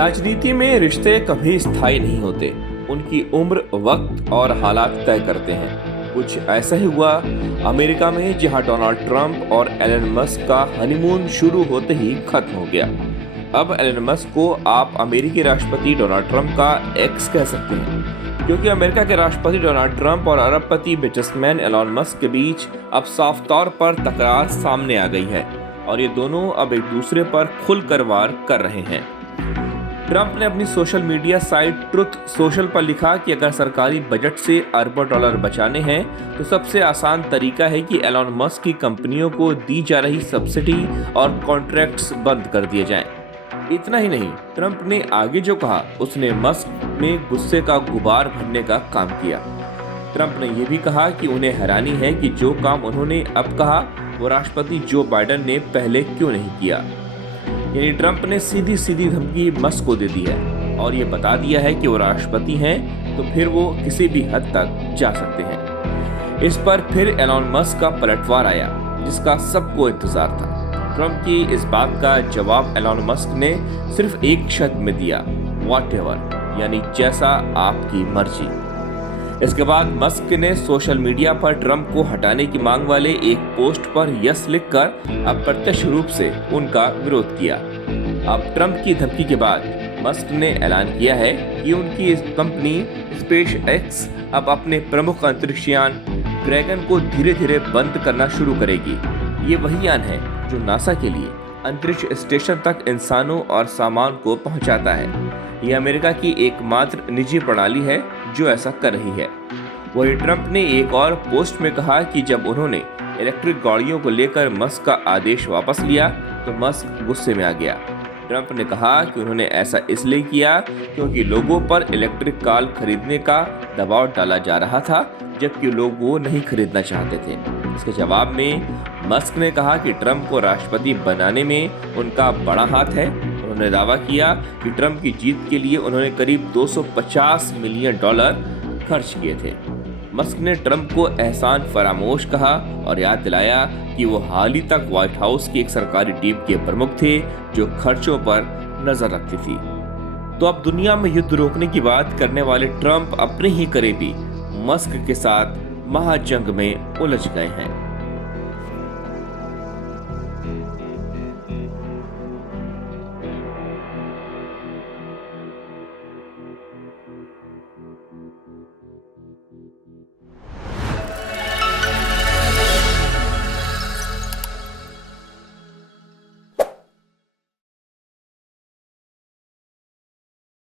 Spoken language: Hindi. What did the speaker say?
राजनीति में रिश्ते कभी स्थायी नहीं होते। उनकी उम्र, वक्त और हालात तय करते हैं। कुछ ऐसा ही हुआ अमेरिका में, जहां डोनाल्ड ट्रंप और एलन मस्क का हनीमून शुरू होते ही खत्म हो गया। अब एलन मस्क को आप अमेरिकी राष्ट्रपति डोनाल्ड ट्रंप का एक्स कह सकते हैं, क्योंकि अमेरिका के राष्ट्रपति डोनाल्ड ट्रंप और अरबपति बिजनेसमैन एलन मस्क के बीच अब साफ तौर पर तकरार सामने आ गई है और ये दोनों अब एक दूसरे पर खुलकर वार कर रहे हैं। ट्रंप ने अपनी social media site truth social पर लिखा कि अगर सरकारी बजट से अरबों डॉलर बचाने हैं तो सबसे आसान तरीका है कि एलन मस्क की कंपनियों को दी जा रही सब्सिडी और कॉन्ट्रैक्ट्स बंद कर दिए जाएं। इतना ही नहीं, ट्रंप ने आगे जो कहा उसने मस्क में गुस्से का गुबार भरने का काम किया। ट्रंप ने यह भी कहा कि उन्हें हैरानी है कि जो काम उन्होंने अब कहा वो राष्ट्रपति जो बाइडेन ने पहले क्यों नहीं किया। यानी ट्रंप ने सीधी सीधी धमकी मस्क को दे दी है और ये बता दिया है कि वो राष्ट्रपति हैं तो फिर वो किसी भी हद तक जा सकते हैं। इस पर फिर एलन मस्क का पलटवार आया, जिसका सबको इंतजार था। ट्रंप की इस बात का जवाब एलन मस्क ने सिर्फ एक शब्द में दिया, व्हाटएवर, यानी जैसा आपकी मर्जी। इसके बाद मस्क ने सोशल मीडिया पर ट्रंप को हटाने की मांग वाले एक पोस्ट पर यस लिखकर अप्रत्यक्ष रूप से उनका विरोध किया। अब ट्रंप की धमकी के बाद मस्क ने ऐलान किया है कि उनकी इस कंपनी स्पेस एक्स अब अपने प्रमुख अंतरिक्ष यान ड्रैगन को धीरे धीरे बंद करना शुरू करेगी। ये वही यान है जो नासा के लिए अंतरिक्ष स्टेशन तक इंसानों और सामान को पहुंचाता है। यह अमेरिका की एकमात्र निजी प्रणाली है जो ऐसा कर रही है। वही ट्रंप ने एक और पोस्ट में कहा कि जब उन्होंने इलेक्ट्रिक गाड़ियों को लेकर मस्क का आदेश वापस लिया तो मस्क गुस्से में आ गया। ट्रंप ने कहा कि उन्होंने ऐसा इसलिए किया क्योंकि लोगों पर इलेक्ट्रिक कार खरीदने का दबाव डाला जा रहा था, जबकि लोग वो नहीं खरीदना चाहते थे। इसके जवाब में मस्क ने कहा कि ट्रंप को राष्ट्रपति बनाने में उनका बड़ा हाथ है। उन्होंने दावा किया कि ट्रंप की जीत के लिए उन्होंने करीब $250 मिलियन खर्च किए थे। मस्क ने ट्रंप को एहसान फरामोश कहा और याद दिलाया कि वो हाल ही तक व्हाइट हाउस की एक सरकारी टीम के प्रमुख थे जो खर्चों पर नजर रखती थी। तो अब दुनिया में युद्ध रोकने की बात करने वाले ट्रंप अपने ही करीबी मस्क के साथ महाजंग में उलझ गए हैं।